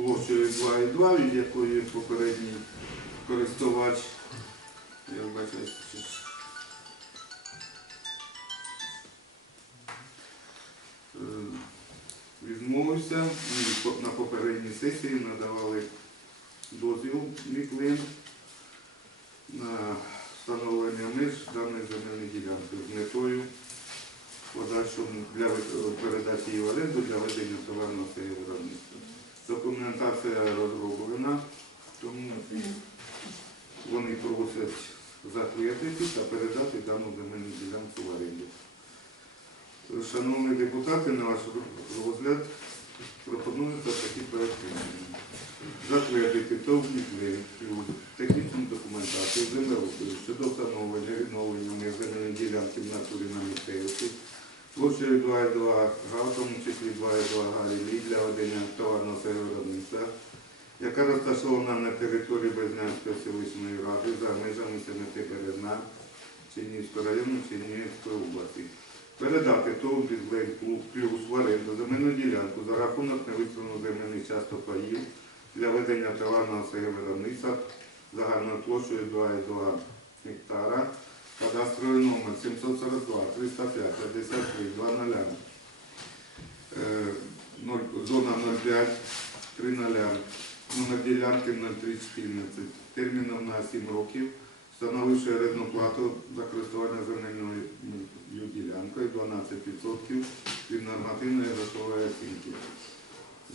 2,2, від якої попередній користувач, я вбачаю, е, відмовився. На попередній сесії надавали дозвіл Міклин на встановлення меж даної земельної ділянки з метою подальшому для передачі її в оренду для ведення товарного виробництва. Документація розроблена, тому вони просять затвердити та передати дану земельну ділянку в оренду. Шановні депутати, на ваш розгляд пропонується такі проект рішення. Затвердити товкітли технічну документацію землеробів щодо встановлення відновлення земельної ділянки в натурі на місцевості площею 2,2 га, в тому числі 2,2 га лілій для ведення товарного виробництва, яка розташована на території Безнянської селищної ради за межами Сенети Березна Чернігівського району Чернігівської області. Передати ТОВ «Біглейн плюс в оренду земельну ділянку за рахунок невиставленого земельних часток паїв для ведення товарного виробництва загальною площею 2,2 гектара, кадастровий номер 742 305 53 00, е, ноль- зона 05 30, номер ділянки 0314, терміном на 7 років, встановивши орендну плату за користування земельною ділянкою 12% від нормативної грошової оцінки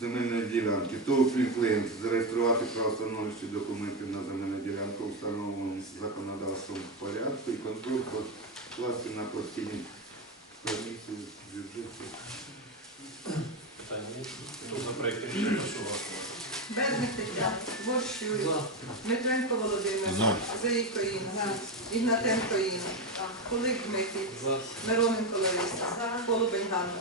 земельної ділянки. ТОВ «Фінклейн» зареєструвати правостановчі документи на земельну ділянку встановленому законодавством порядку і контроль покласти на постійні комісії бюджету. Питання? Хто за проект рішення? Берник Тетяна, Борщуй, Дмитренко Володимир, За. Заїко Інна, Ігнатенко Інна, Кулик Дмитрій, Мироненко Лариса, Полубень Ганна,